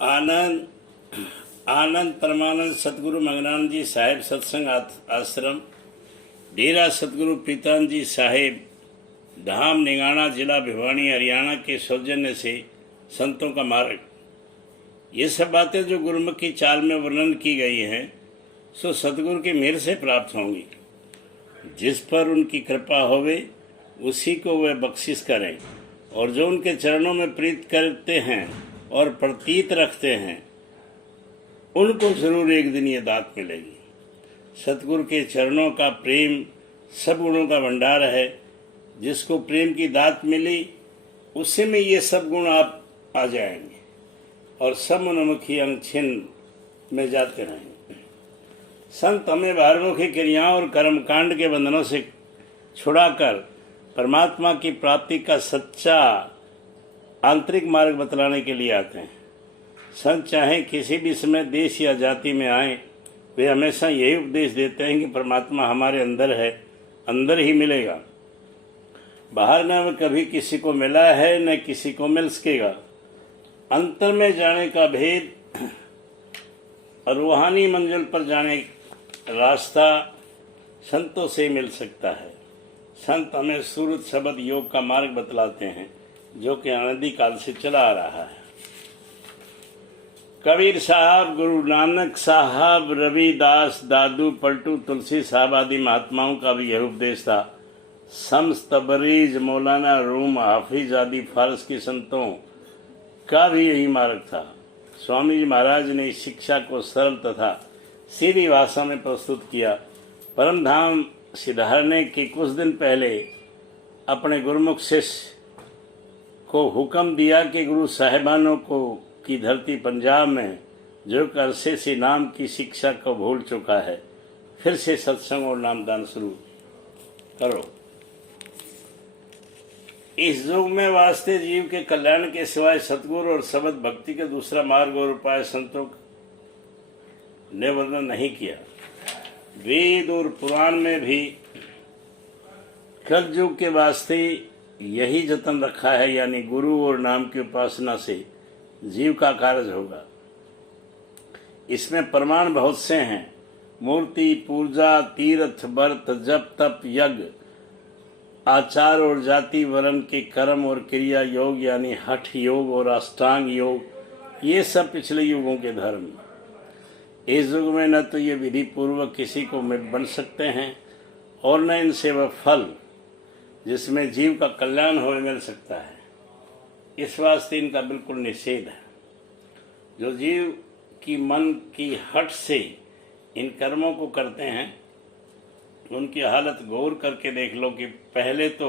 आनंद आनंद परमानंद सतगुरु मंगनानंद जी साहिब सत्संग आश्रम डेरा सतगुरु प्रीतम जी साहिब धाम निगाना जिला भिवानी हरियाणा के सौजन्य से संतों का मार्ग। ये सब बातें जो गुरुमुख की चाल में वर्णन की गई हैं सो सतगुरु की मेहर से प्राप्त होंगी। जिस पर उनकी कृपा होवे उसी को वह बख्शिश करें, और जो उनके चरणों में प्रीत करते हैं और प्रतीत रखते हैं उनको जरूर एक दिन ये दात मिलेगी। सतगुरु के चरणों का प्रेम सब गुणों का भंडार है। जिसको प्रेम की दात मिली उसी में ये सब गुण आप आ जाएंगे और सब मनमुखी अंग छिन्न में जाते रहेंगे। संत हमें बाहरमुखी क्रियाओं और कर्मकांड के बंधनों से छुड़ाकर परमात्मा की प्राप्ति का सच्चा आंतरिक मार्ग बतलाने के लिए आते हैं। संत चाहे किसी भी समय देश या जाति में आए, वे हमेशा यही उपदेश देते हैं कि परमात्मा हमारे अंदर है, अंदर ही मिलेगा। बाहर न कभी किसी को मिला है न किसी को मिल सकेगा। अंतर में जाने का भेद और रूहानी मंजिल पर जाने रास्ता संतों से मिल सकता है। संत हमें सूरत शब्द योग का मार्ग बतलाते हैं जो कि अनादि काल से चला आ रहा है। कबीर साहब, गुरु नानक साहब, रविदास, दादू, पलटू, तुलसी साहब आदि महात्माओं का भी यह उपदेश था। शम्स तबरीज, मौलाना रूम, हाफिज आदि फारस के संतों का भी यही मार्ग था। स्वामी जी महाराज ने इस शिक्षा को सरल तथा सीधी भाषा में प्रस्तुत किया। परम धाम सिधारने के कुछ दिन पहले अपने गुरुमुख शिष्य को हुक्म दिया कि गुरु साहिबानों को की धरती पंजाब में जो अरसे से नाम की शिक्षा को भूल चुका है, फिर से सत्संग और नामदान शुरू करो। इस युग में वास्ते जीव के कल्याण के सिवाय सतगुरु और शब्द भक्ति के दूसरा मार्ग और उपाय संतों ने वर्णन नहीं किया। वेद और पुराण में भी कलयुग के वास्ते यही जतन रखा है, यानी गुरु और नाम की उपासना से जीव का कार्य होगा। इसमें प्रमाण बहुत से हैं। मूर्ति पूजा, तीर्थ, व्रत, जप, तप, यज्ञ, आचार और जाति वर्ण के कर्म और क्रिया योग यानी हठ योग और अष्टांग योग, ये सब पिछले युगों के धर्म। इस युग में न तो ये विधि पूर्वक किसी को बन सकते हैं और न इनसे वह फल जिसमें जीव का कल्याण हो मिल सकता है। इस वास्ते इनका बिल्कुल निषेध है। जो जीव की मन की हट से इन कर्मों को करते हैं उनकी हालत गौर करके देख लो कि पहले तो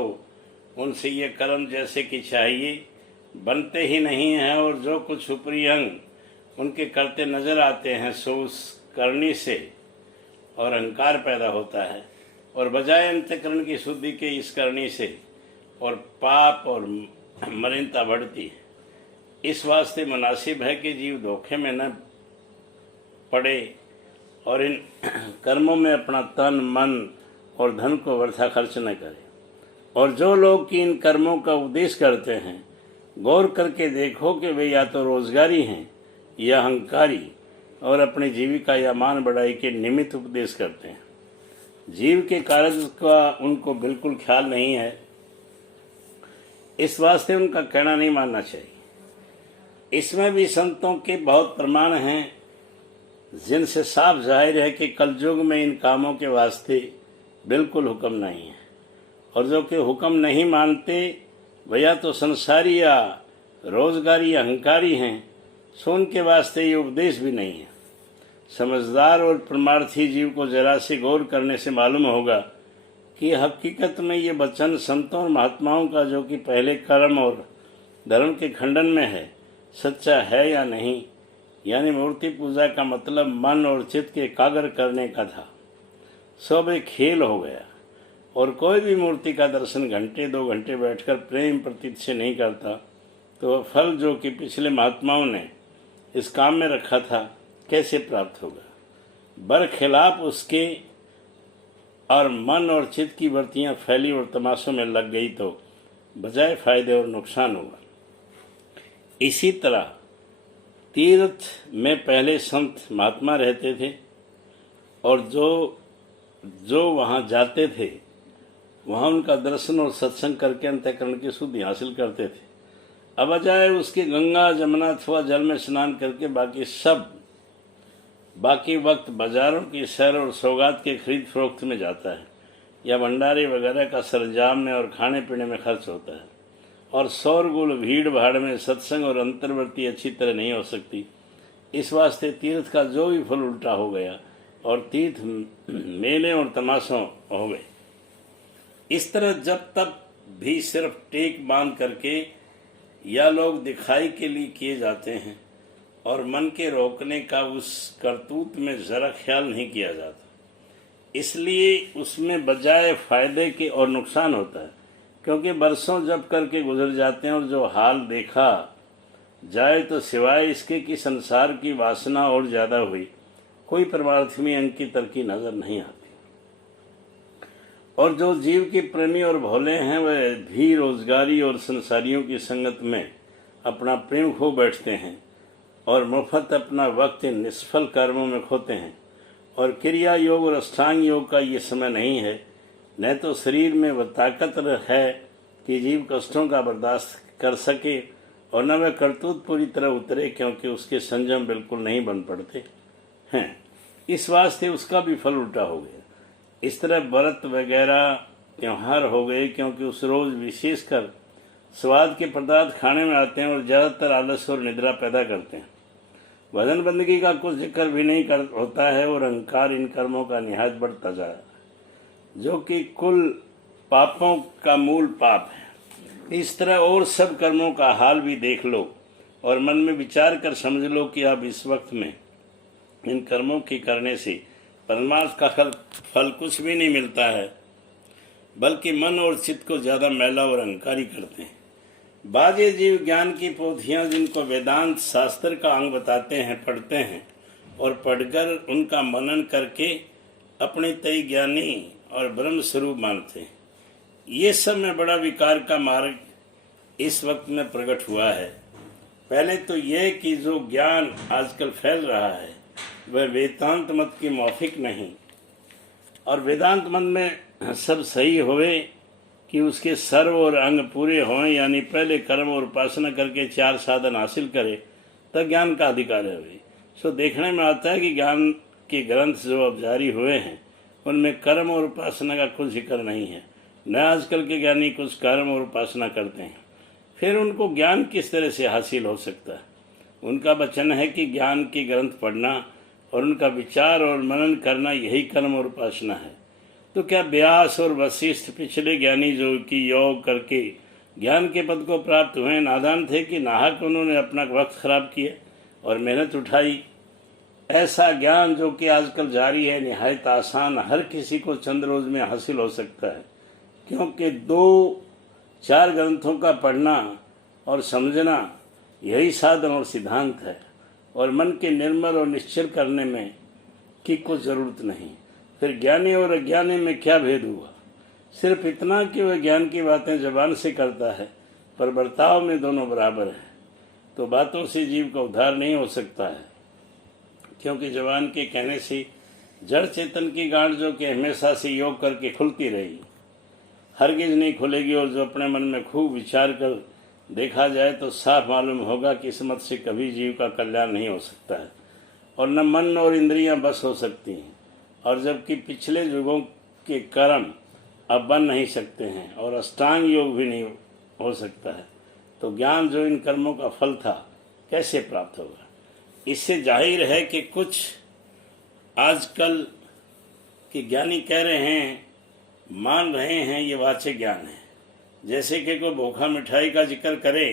उनसे ये कर्म जैसे कि चाहिए बनते ही नहीं हैं, और जो कुछ ऊपरी अंग उनके करते नजर आते हैं सो उस करनी से और अहंकार पैदा होता है, और बजाय अंतःकरण की शुद्धि के इस करनी से और पाप और मलिनता बढ़ती है। इस वास्ते मुनासिब है कि जीव धोखे में न पड़े और इन कर्मों में अपना तन, मन और धन को वृथा खर्च न करे। और जो लोग कि इन कर्मों का उपदेश करते हैं, गौर करके देखो कि वे या तो रोजगारी हैं या अहंकारी और अपनी जीविका या मान बढ़ाई के निमित्त उपदेश करते हैं। जीव के कार्य का उनको बिल्कुल ख्याल नहीं है। इस वास्ते उनका कहना नहीं मानना चाहिए। इसमें भी संतों के बहुत प्रमाण हैं जिनसे साफ जाहिर है कि कलयुग में इन कामों के वास्ते बिल्कुल हुक्म नहीं है, और जो कि हुक्म नहीं मानते वह या तो संसारी या रोजगारी या अहंकारी हैं, सो उनके वास्ते ये उपदेश भी नहीं है। समझदार और परमार्थी जीव को जरा से गौर करने से मालूम होगा कि हकीकत में ये वचन संतों और महात्माओं का जो कि पहले कर्म और धर्म के खंडन में है, सच्चा है या नहीं। यानी मूर्ति पूजा का मतलब मन और चित्त के एकाग्र करने का था, सब एक खेल हो गया। और कोई भी मूर्ति का दर्शन घंटे 2 घंटे बैठकर प्रेम प्रतीत से नहीं करता तो वह फल जो कि पिछले महात्माओं ने इस काम में रखा था कैसे प्राप्त होगा। बरखिलाफ उसके और मन और चित्त की वृत्तियां फैली और तमाशों में लग गई तो बजाय फायदे और नुकसान होगा। इसी तरह तीर्थ में पहले संत महात्मा रहते थे और जो जो वहाँ जाते थे वहाँ उनका दर्शन और सत्संग करके अंतःकरण की शुद्धि हासिल करते थे। अब बजाय उसके गंगा जमुना अथवा जल में स्नान करके बाकी वक्त बाजारों की सैर और सौगात के खरीद फरोख्त में जाता है या भंडारे वगैरह का सरंजाम में और खाने पीने में खर्च होता है और शोरगुल भीड़ भाड़ में सत्संग और अंतर्वर्ती अच्छी तरह नहीं हो सकती। इस वास्ते तीर्थ का जो भी फल उल्टा हो गया और तीर्थ मेले और तमाशों हो गए। इस तरह जब तब भी सिर्फ टेक बांध करके या लोग दिखाई के लिए किए जाते हैं और मन के रोकने का उस करतूत में जरा ख्याल नहीं किया जाता, इसलिए उसमें बजाय फायदे के और नुकसान होता है। क्योंकि बरसों जब करके गुजर जाते हैं और जो हाल देखा जाए तो सिवाय इसके कि संसार की वासना और ज्यादा हुई, कोई परमार्थ में अंक की तरक्की नजर नहीं आती। और जो जीव के प्रेमी और भोले हैं वह भी रोजगारी और संसारियों की संगत में अपना प्रेम खो बैठते हैं और मुफ्त अपना वक्त निष्फल कर्मों में खोते हैं। और क्रिया योग और अष्टांग योग का ये समय नहीं है, न तो शरीर में वह ताकत है कि जीव कष्टों का बर्दाश्त कर सके और न वह करतूत पूरी तरह उतरे, क्योंकि उसके संयम बिल्कुल नहीं बन पड़ते हैं। इस वास्ते उसका भी फल उल्टा हो गया। इस तरह व्रत वगैरह त्योहार हो गए, क्योंकि उस रोज विशेषकर स्वाद के पदार्थ खाने में आते हैं और ज़्यादातर आलस और निद्रा पैदा करते हैं। भजन बंदगी का कुछ जिक्र भी नहीं होता है और अहंकार इन कर्मों का निहायत बढ़ता जा रहा है, जो कि कुल पापों का मूल पाप है। इस तरह और सब कर्मों का हाल भी देख लो और मन में विचार कर समझ लो कि अब इस वक्त में इन कर्मों के करने से परमार्थ का फल कुछ भी नहीं मिलता है, बल्कि मन और चित्त को ज्यादा मैला और अहंकारी करते हैं। बाजे जीव ज्ञान की पोथियां जिनको वेदांत शास्त्र का अंग बताते हैं, पढ़ते हैं और पढ़कर उनका मनन करके अपने तय ज्ञानी और ब्रह्म स्वरूप मानते हैं। ये सब में बड़ा विकार का मार्ग इस वक्त में प्रकट हुआ है। पहले तो यह कि जो ज्ञान आजकल फैल रहा है वह वेदांत मत की मौफिक नहीं, और वेदांत मत में सब सही होवे कि उसके सर्व और अंग पूरे हों, यानी पहले कर्म और उपासना करके 4 साधन हासिल करे तब ज्ञान का अधिकार है। सो देखने में आता है कि ज्ञान के ग्रंथ जो अब जारी हुए हैं उनमें कर्म और उपासना का कुछ जिक्र नहीं है। न आजकल के ज्ञानी कुछ कर्म और उपासना करते हैं, फिर उनको ज्ञान किस तरह से हासिल हो सकता है। उनका वचन है कि ज्ञान के ग्रंथ पढ़ना और उनका विचार और मनन करना यही कर्म और उपासना है। तो क्या व्यास और वशिष्ठ पिछले ज्ञानी जो कि योग करके ज्ञान के पद को प्राप्त हुए नादान थे कि नाहक उन्होंने अपना वक्त खराब किया और मेहनत उठाई? ऐसा ज्ञान जो कि आजकल जारी है निहायत आसान, हर किसी को चंद रोज में हासिल हो सकता है, क्योंकि 2-4 ग्रंथों का पढ़ना और समझना यही साधन और सिद्धांत है, और मन के निर्मल और निश्चल करने में की कुछ जरूरत नहीं। फिर ज्ञानी और अज्ञानी में क्या भेद हुआ? सिर्फ इतना कि वह ज्ञान की बातें जबान से करता है पर बर्ताव में दोनों बराबर है। तो बातों से जीव का उद्धार नहीं हो सकता है, क्योंकि जबान के कहने से जड़ चेतन की गांठ जो कि हमेशा से योग करके खुलती रही हरगिज नहीं खुलेगी। और जो अपने मन में खूब विचार कर देखा जाए तो साफ मालूम होगा कि इस मत से कभी जीव का कल्याण नहीं हो सकता है और न मन और इंद्रियां बस हो सकती हैं। और जबकि पिछले युगों के कर्म अब बन नहीं सकते हैं और अष्टांग योग भी नहीं हो सकता है, तो ज्ञान जो इन कर्मों का फल था कैसे प्राप्त होगा? इससे जाहिर है कि कुछ आजकल के ज्ञानी कह रहे हैं, मान रहे हैं ये वाच्य ज्ञान है। जैसे कि कोई भूखा मिठाई का जिक्र करे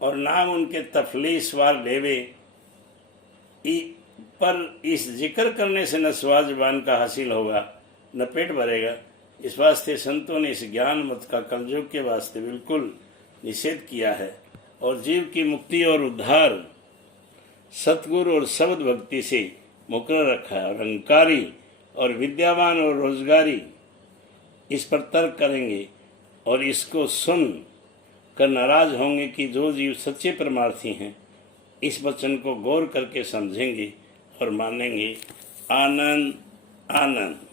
और नाम उनके तफलीसवार लेवे, पर इस जिक्र करने से न स्वाद जुबान का हासिल होगा न पेट भरेगा। इस वास्ते संतों ने इस ज्ञान मत का कलयुग के वास्ते बिल्कुल निषेध किया है और जीव की मुक्ति और उद्धार सतगुरु और शब्द भक्ति से मुकर रखा है। और अहंकारी और विद्यावान और रोजगारी इस पर तर्क करेंगे और इसको सुन कर नाराज होंगे कि जो जीव सच्चे परमार्थी हैं इस वचन को गौर करके समझेंगे और मानेंगे। आनंद आनंद।